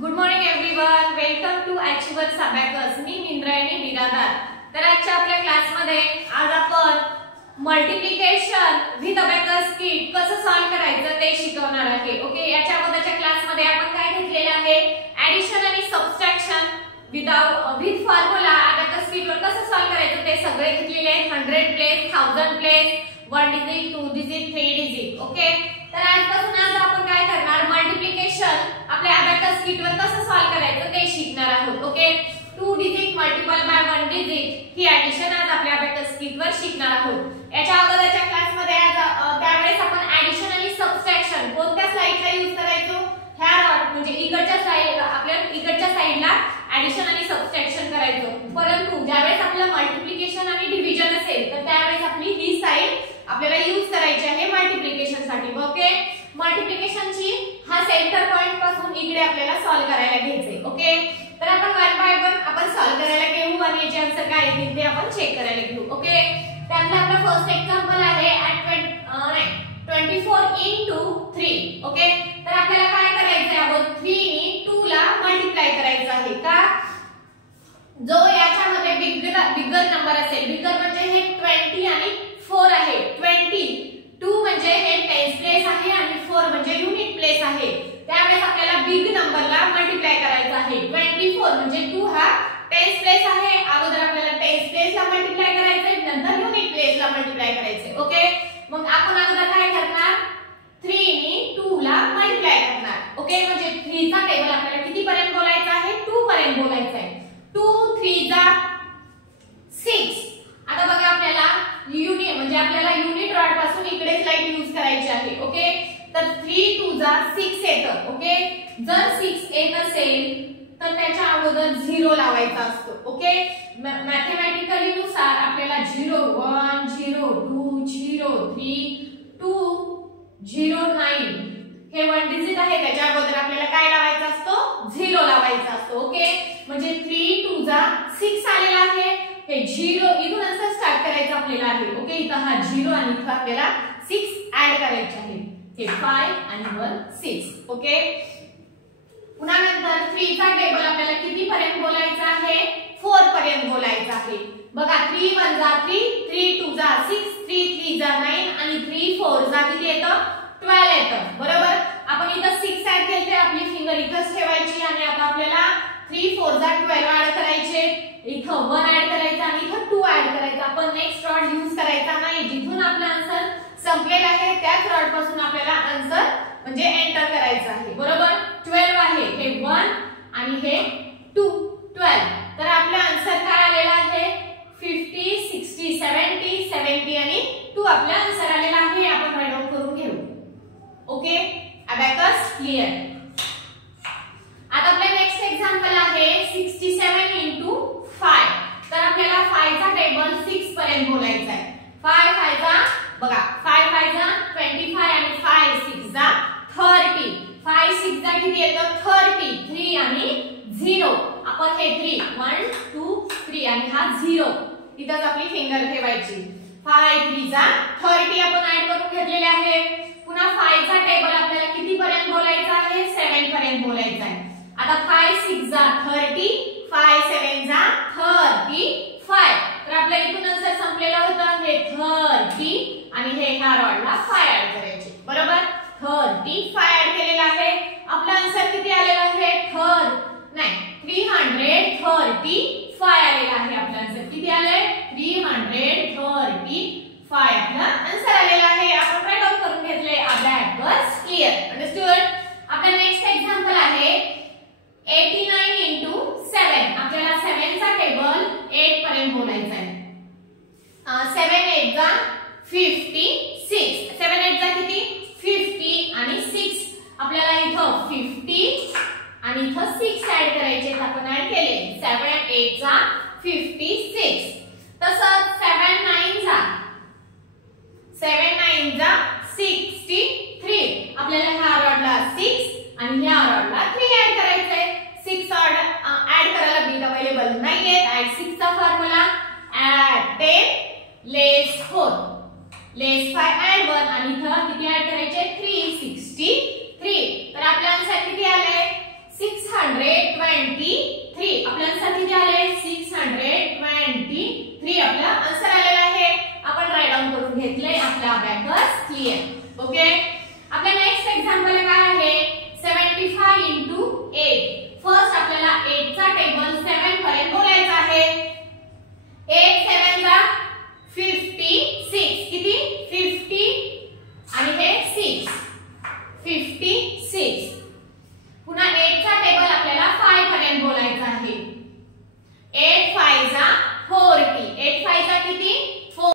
Good morning everyone, welcome to Achievers Abacus. मी इंद्रायणी बिरादार. तर आजच्या आपल्या क्लासमध्ये आज आपण मल्टिप्लिकेशन विथ अबॅकस किट कसं सॉल्व्ह करायचं ते शिकवणार आहे. ओके, याच्या अगोदरच्या क्लासमध्ये आपण काय घेतलेलं आहे, ऍडिशन आणि subtraction with formula abacus kit वर कसं सॉल्व्ह करायचं ते सगळे घेतलेले आहेत. 100 place, 1000 place, 1 digit, 2 digit, 3 digit. Okay, तर आजपासून आज आपण काय करणार, मल्टिप्लिकेशन आपल्या अबॅकस किट वर कसं सॉल्व्ह करायचं ते शिकणार आहोत. Okay, 2 digit multiple bye 1 digit ही ऍडिशन आज आपल्या अबॅकस किट वर शिकणार आहोत. याच्या अगोदरच्या क्लासमध्ये त्यावेळेस आपण ऍडिशन आणि सबट्रॅक्शन कोणत्या स्लाइडला यूज करायचो, ह्या म्हणजे इकडच्या साइड, आपल्या इकडच्या साइडला ऍडिशन आणि सबट्रॅक्शन करायचो. परंतु ज्यावेळेस आपलं मल्टिप्लिकेशन आणि डिव्हिजन असेल तर त्यावेळेस आपली ही साइड आपल्याला यूज करायची आहे मल्टिप्लिकेशन साठी. ओके, मल्टिप्लिकेशनची हा सेंटर पॉइंट पासून इकडे आपल्याला सॉल्व्ह करायला घ्यायचे. ओके, तर आपण वन बाय वन आपण सॉल्व्ह करायला घेऊ आणि याचे आन्सर काय येतील ते आपण चेक करायला घेऊ. ओके, त्यातला आपला फर्स्ट एक्झाम्पल आहे 24 into 3. ओके, तर आपल्याला काय करायचं आहे, अब 3 नी 2 ला मल्टिप्लाय करायचं आहे का, जो याच्यामध्ये बिगर नंबर असेल, बिगर म्हणजे हे 20 आणि 4 आहे. 2 म्हणजे हे टेन्स प्लेस आहे आणि 4 म्हणजे युनिट प्लेस आहे. त्यावेळेस आपल्याला बिग नंबरला मल्टिप्लाय करायचं आहे. 24 म्हणजे 2 हा टेन्स प्लेस आहे, अगोदर आपल्याला टेन्स प्लेसला मल्टिप्लाय करायचंय, नंतर युनिट प्लेसला मल्टिप्लाय करायचंय. ओके, मग आपण अगोदर काय करणार, 3 नी 2 ला मल्टिप्लाय करणार. ओके, म्हणजे 3 चा टेबल आपल्याला किती पर्यंत बोलायचा आहे, 2 पर्यंत बोलायचा आहे. 2 3 जा 6. आता बघा आपल्याला युनिट म्हणजे आपल्याला युनिट रॉड पासून इकडे स्लाइड यूज करायची आहे. ओके, तर 3 2 जा 6 येतं. ओके, जर 6 येत असेल तर त्याच्या अगोदर 0 लावायचा असतो. ओके, मॅथेमॅटिकली नुसार आपल्याला 0 1 0 2 0 3 2 0 9 हे 1 डिजिट आहे, त्याच्या अगोदर आपल्याला काय लावायचा असतो, 0 लावायचा असतो. ओके, म्हणजे 3 2 जा 6 आलेला आहे, हे 0 इथून आन्सर स्टार्ट करायचं आपल्याला आहे. ओके, इथं हा 0 आणि इथं आपल्याला 6 ऍड करायचे आहे, हे 5 आणि 1 6. ओके, पुन्हा नंतर 3 चा टेबल आपल्याला किती पर्यंत बोलायचा आहे, 4 पर्यंत बोलायचा आहे. बघा 3 1 जा 3 3 2 जा 6 3 3 जा 9 आणि 3 4 जा किती येतं, 12 येतं. बरोबर, आपण इथं 6 ऍड केले, आपली फिंगर इथंच ठेवायची आणि आता आपल्याला 3 4 जा 12 ऍड करायचे, इथं 1 ऍड करायचा आणि इथं 2 ऍड करायचा. आपण नेक्स्ट रॉड यूज करायचा नाही, जिथून आपला आन्सर संपलेला आहे त्याच रॉड पासून आपल्याला आन्सर म्हणजे एंटर करायचं आहे. बरोबर, 12 आहे, हे 1 आणि हे 2 12. तर आपला आन्सर काय आलेला आहे, 50 60 70 70 आणि 2 आपला आन्सर आलेला आहे. आपण राइट डाउन करून घेऊ. Okay, abacus clear. आता आपले नेक्स्ट एक्झाम्पल आहे 67 into 5. तर आपल्याला 5 चा टेबल 6 पर्यंत बोलायचा आहे. 5 5 जा बघा 5 5 जा 25 आणि 5 6 जा 30. 5 6 जा किती येतं, 30. 3 आणि 0, आपण हे 3 1 2 3 आणि हा 0 इथंच आपली फिंगर ठेवायची. 5 3 जा 30 आपण ऍड करून घेतलेले आहे. पुन्हा 5 चा टेबल आपल्याला किती पर्यंत बोलायचा आहे, 7 पर्यंत बोलायचा आहे. आता 5 6 जा 30 5 7 जा 35. तर आपल्या इथून आन्सर संपलेला होता, हे 30 आणि हे ह्या रॉडला 5 ऍड करायचे. बरोबर, 35 ऍड केलेला आहे. आपला आन्सर किती आलेला आहे, 335 आलेला आहे. आपला आन्सर किती आलाय, 335 आपला आन्सर आलेला आहे. आपण राइट डाउन करून घेतले. Abacus clear. अंडरस्टूड. आपला नेक्स्ट एक्झाम्पल आहे 89 into 7. आपल्याला 7 चा टेबल 8 पर्यंत बोलायचा आहे. 7 8 जा 56. 7 8 जा किती, 50 आणि 6. आपल्याला इथं 50 आणि इथं 6 ऍड करायचे, आपण ऍड केले. 7 8 जा 56. तसंच 7 9 जा 63. आपल्याला ह्या रॉडला 6 आणि ह्या रॉडला 3 ऍड करायचंय. 6 ऍड करायला बीट अवेलेबल नाहीये. ऍड 6 चा फॉर्म्युला ऍड 10 लेस 4 लेस 5 ऍड 1 आणि इथं किती ऍड करायचे, 363. तर आपला आन्सर किती आलाय, 600 आपला अबॅकस क्लिअर. ओके, आपल्या नेक्स्ट एक्झाम्पल काय आहे 75 into 8. फर्स्ट आपल्याला 8 चा टेबल 7 पर्यंत बोलायचा आहे. 8 7 जा 56. किती 50 आणि हे 6 56.